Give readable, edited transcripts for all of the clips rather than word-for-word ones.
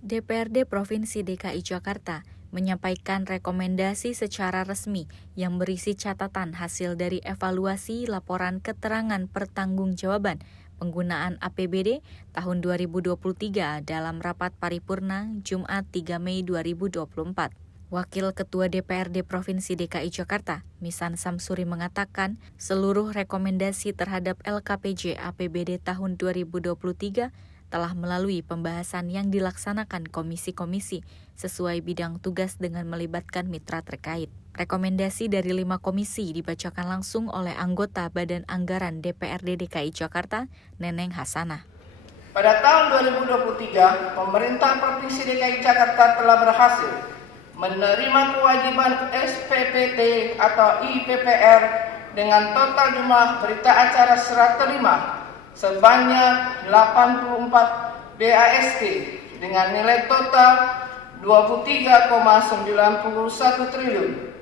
DPRD Provinsi DKI Jakarta menyampaikan rekomendasi secara resmi yang berisi catatan hasil dari evaluasi laporan keterangan pertanggungjawaban penggunaan APBD tahun 2023 dalam rapat paripurna Jumat 3 Mei 2024. Wakil Ketua DPRD Provinsi DKI Jakarta, Misan Samsuri mengatakan seluruh rekomendasi terhadap LKPJ APBD tahun 2023 telah melalui pembahasan yang dilaksanakan komisi-komisi sesuai bidang tugas dengan melibatkan mitra terkait. Rekomendasi dari 5 komisi dibacakan langsung oleh anggota Badan Anggaran DPRD DKI Jakarta, Neneng Hasanah. Pada tahun 2023, pemerintah Provinsi DKI Jakarta telah berhasil menerima kewajiban SPPT atau IPPR dengan total jumlah berita acara serah terima sebanyak 84 BAST dengan nilai total 23,91 triliun.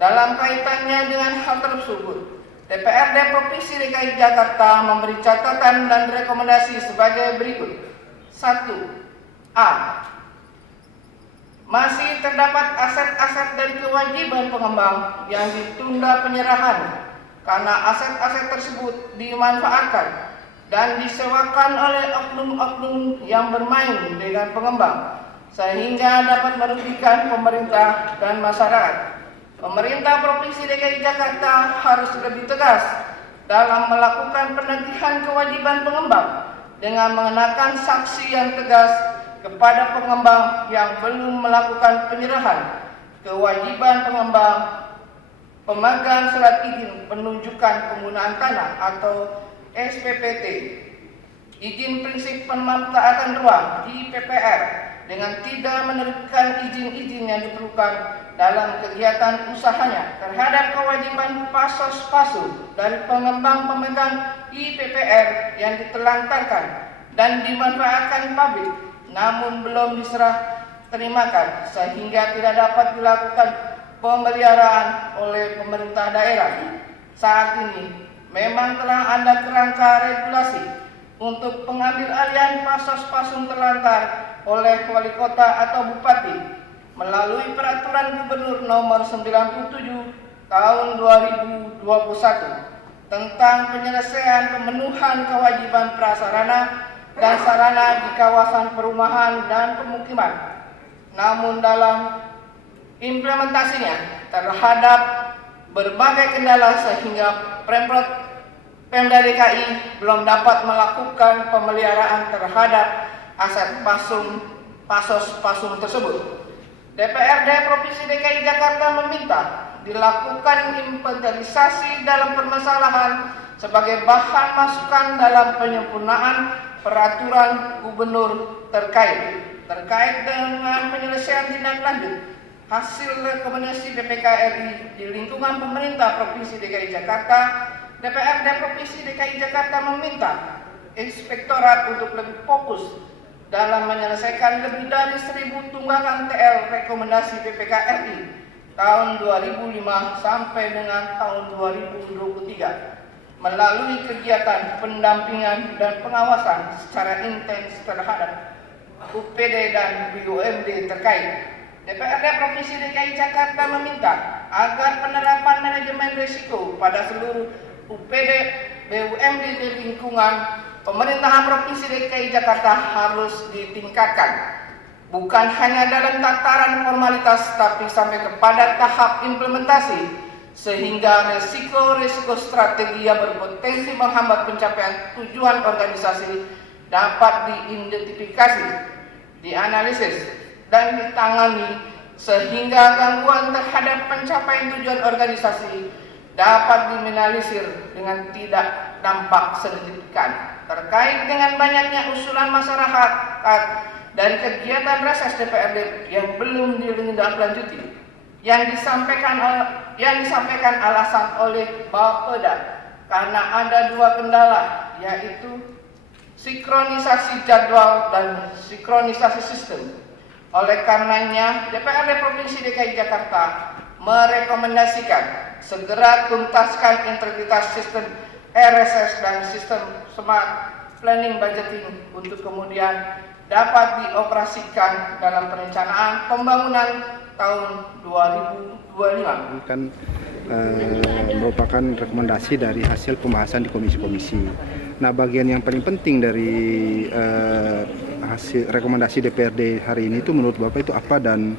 Dalam kaitannya dengan hal tersebut, DPRD Provinsi DKI Jakarta memberi catatan dan rekomendasi sebagai berikut. 1. A. Masih terdapat aset-aset dari kewajiban pengembang yang ditunda penyerahan karena aset-aset tersebut dimanfaatkan dan disewakan oleh oknum-oknum yang bermain dengan pengembang, sehingga dapat merugikan pemerintah dan masyarakat. Pemerintah Provinsi DKI Jakarta harus lebih tegas dalam melakukan penagihan kewajiban pengembang dengan mengenakan sanksi yang tegas kepada pengembang yang belum melakukan penyerahan kewajiban pengembang pemegang surat izin penunjukan penggunaan tanah atau SPPT, izin prinsip pemanfaatan ruang IPPR dengan tidak menerbitkan izin-izin yang diperlukan dalam kegiatan usahanya terhadap kewajiban pasos-pasu dari pengembang pemegang IPPR yang ditelantarkan dan dimanfaatkan pabrik namun belum diserah terimakan sehingga tidak dapat dilakukan pemeliharaan oleh pemerintah daerah. Saat ini memang telah ada kerangka regulasi untuk pengambil alihan pasos-pasung terlantar oleh wali kota atau bupati melalui peraturan gubernur nomor 97 tahun 2021 tentang penyelesaian pemenuhan kewajiban prasarana dan sarana di kawasan perumahan dan pemukiman. Namun dalam implementasinya terhadap berbagai kendala sehingga Pemda DKI belum dapat melakukan pemeliharaan terhadap aset pasos-pasung tersebut. DPRD Provinsi DKI Jakarta meminta dilakukan inventarisasi dalam permasalahan sebagai bahan masukan dalam penyempurnaan peraturan gubernur terkait dengan penyelesaian tindak lanjut hasil rekomendasi BPK RI di lingkungan pemerintah Provinsi DKI Jakarta. DPRD Provinsi DKI Jakarta meminta Inspektorat untuk lebih fokus dalam menyelesaikan lebih dari 1.000 tunggakan TL rekomendasi BPK RI tahun 2005 sampai dengan tahun 2023 melalui kegiatan pendampingan dan pengawasan secara intens terhadap UPD dan BUMD terkait. DPRD Provinsi DKI Jakarta meminta agar penerapan manajemen risiko pada seluruh UPD BUMD di lingkungan pemerintahan Provinsi DKI Jakarta harus ditingkatkan, bukan hanya dalam tataran formalitas tapi sampai kepada tahap implementasi, sehingga risiko-risiko strategi yang berpotensi menghambat pencapaian tujuan organisasi dapat diidentifikasi, dianalisis, dan ditangani sehingga gangguan terhadap pencapaian tujuan organisasi dapat diminimalisir dengan tidak dampak signifikan. Terkait dengan banyaknya usulan masyarakat dari kegiatan reses DPRD yang belum ditindaklanjuti, yang disampaikan alasan oleh Bapeda karena ada 2 kendala, yaitu sinkronisasi jadwal dan sinkronisasi sistem. Oleh karenanya, DPRD Provinsi DKI Jakarta merekomendasikan segera tuntaskan integritas sistem RSS dan sistem Smart Planning Budgeting untuk kemudian dapat dioperasikan dalam perencanaan pembangunan tahun 2025. Kan merupakan rekomendasi dari hasil pembahasan di komisi-komisi. Nah, bagian yang paling penting dari hasil rekomendasi DPRD hari ini itu menurut Bapak itu apa, dan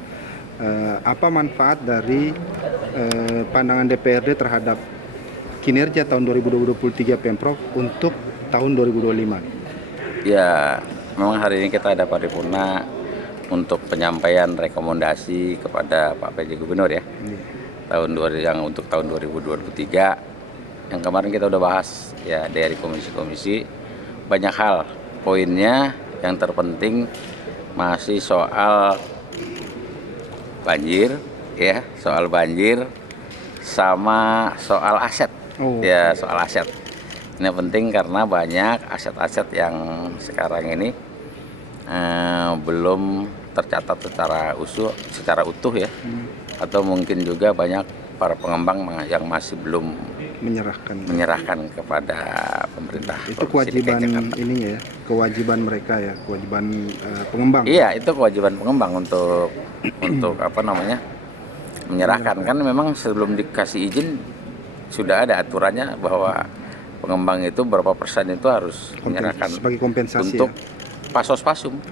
apa manfaat dari pandangan DPRD terhadap kinerja tahun 2023 Pemprov untuk tahun 2025? Ya, memang hari ini kita ada paripurna untuk penyampaian rekomendasi kepada Pak PJ Gubernur ya. Untuk tahun 2023 yang kemarin kita udah bahas ya dari komisi-komisi, banyak hal. Poinnya yang terpenting masih soal banjir ya, soal banjir sama soal aset. Ya, soal aset. Ini penting karena banyak aset-aset yang sekarang ini belum tercatat secara utuh ya. Atau mungkin juga banyak para pengembang yang masih belum menyerahkan kepada pemerintah. Itu kewajiban ininya ya, kewajiban mereka ya, kewajiban pengembang. Iya, itu kewajiban pengembang untuk menyerahkan. Kan memang sebelum dikasih izin sudah ada aturannya bahwa pengembang itu berapa persen itu harus menyerahkan sebagai kompensasi untuk ya? pasos-pasum.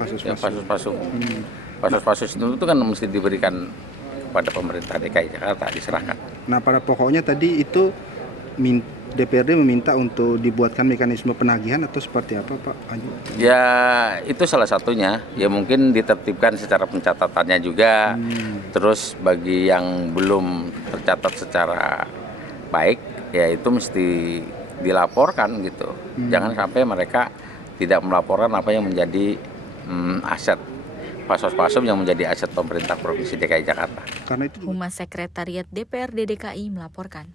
Pasos-pasum itu kan mesti diberikan kepada pemerintah DKI Jakarta, diserahkan. Nah, pada pokoknya tadi itu DPRD meminta untuk dibuatkan mekanisme penagihan atau seperti apa, Pak Aju? Ya, itu salah satunya. Ya mungkin ditertibkan secara pencatatannya juga. Terus bagi yang belum tercatat secara baik, ya itu mesti dilaporkan gitu. Jangan sampai mereka tidak melaporkan apa yang menjadi aset pasos-pasum yang menjadi aset pemerintah Provinsi DKI Jakarta. Humas Sekretariat DPRD DKI melaporkan.